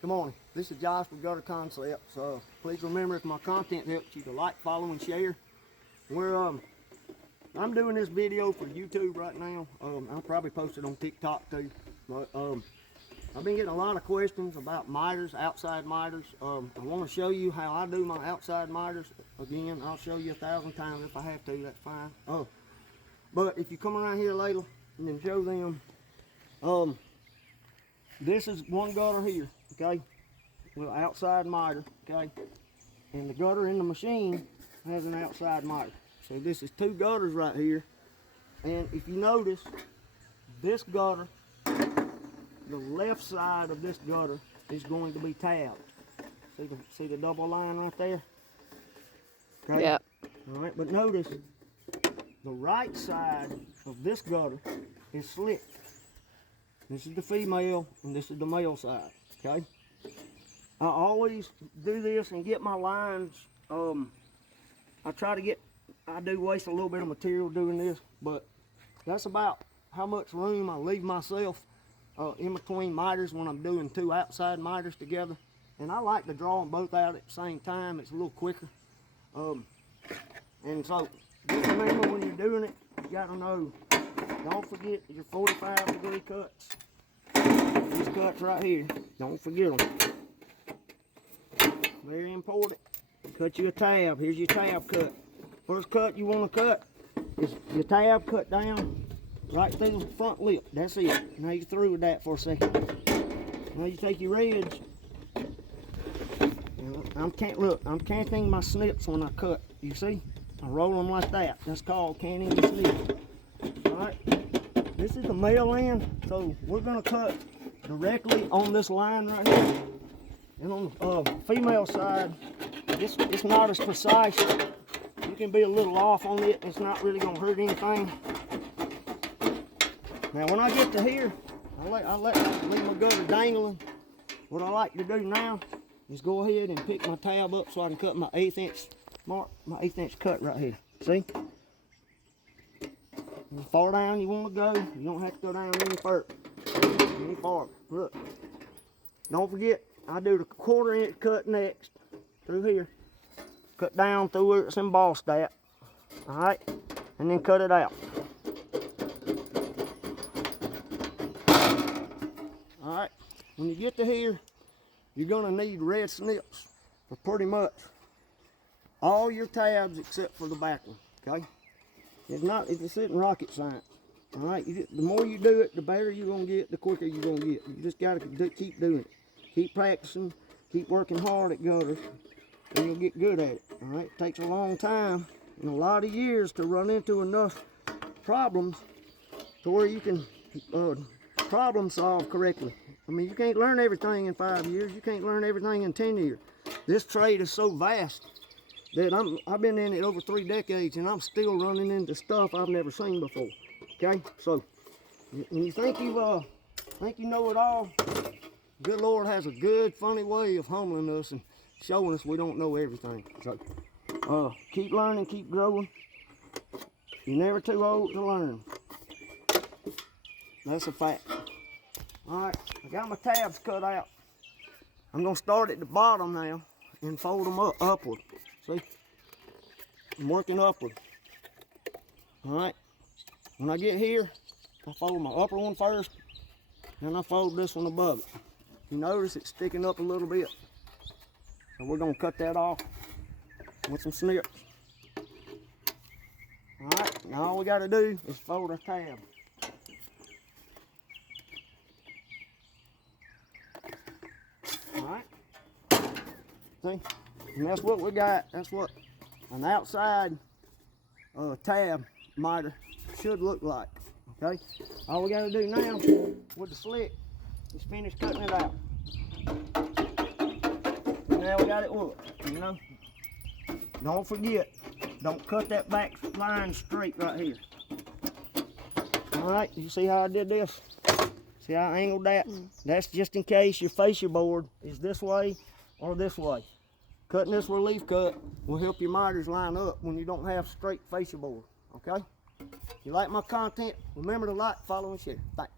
Good morning. This is Josh with Gutter Concepts. Please remember, if my content helps you, to like, follow, and share. I'm doing this video for YouTube right now. I'll probably post it on TikTok too. But I've been getting a lot of questions about miters, outside miters. I want to show you how I do my outside miters. Again, I'll show you 1,000 times if I have to. That's fine. But if you come around here later and then show them, this is one gutter here. Okay, well, outside miter, okay, and the gutter in the machine has an outside miter. So this is two gutters right here, and if you notice, this gutter, the left side of this gutter is going to be tabbed. See the double line right there? Okay. Yeah. All right, but notice the right side of this gutter is slick. This is the female, and this is the male side. Okay, I always do this and get my lines. I do waste a little bit of material doing this, but that's about how much room I leave myself in between miters when I'm doing two outside miters together. And I like to draw them both out at the same time. It's a little quicker. And so just remember, when you're doing it, you got to know, don't forget your 45-degree cuts. These cuts right here, don't forget them. Very important. Cut you a tab. Here's your tab cut. First cut you want to cut is your tab cut down right through the front lip. That's it. Now you're through with that for a second. Now you take your edge. I'm canting my snips when I cut. You see? I roll them like that. That's called canting the snips. Alright. This is the male end, so we're going to cut directly on this line right here. And on the female side, it's not as precise. You can be a little off on it. It's not really going to hurt anything. Now when I get to here, I leave my gutter dangling. What I like to do now is go ahead and pick my tab up so I can cut my 1/8 inch mark, my 1/8 inch cut right here. See? As far down you want to go, you don't have to go down any further. Any farther. Look. Don't forget, I do the 1/4 inch cut next through here. Cut down through where it's embossed at. Alright? And then cut it out. Alright? When you get to here, you're going to need red snips for pretty much all your tabs except for the back one. Okay? It's isn't rocket science. Alright? The more you do it, the better you're going to get, the quicker you're going to get. You just got to keep doing it. Keep practicing. Keep working hard at gutters. And you'll get good at it. Alright? It takes a long time and a lot of years to run into enough problems to where you can problem solve correctly. I mean, you can't learn everything in 5 years. You can't learn everything in 10 years. This trade is so vast that I've been in it over 3 decades, and I'm still running into stuff I've never seen before. Okay? So, when you think you know it all, good Lord has a good, funny way of humbling us and showing us we don't know everything. So, keep learning, keep growing. You're never too old to learn. That's a fact. Alright, I got my tabs cut out. I'm going to start at the bottom now and fold them up upward. See? I'm working upward. Alright, when I get here, I fold my upper one first, then I fold this one above it. You notice it's sticking up a little bit. So we're going to cut that off with some snips. Alright, now all we got to do is fold our tab. Alright, see, and that's what we got. That's what an outside tab miter should look like. Okay, all we got to do now with the slick is finish cutting it out. Now we got it wood, you know. Don't forget, don't cut that back line straight right here. Alright, you see how I did this? See how I angled that? That's just in case your fascia board is this way or this way. Cutting this relief cut will help your miters line up when you don't have straight fascia board. Okay? If you like my content, remember to like, follow, and share. Thanks.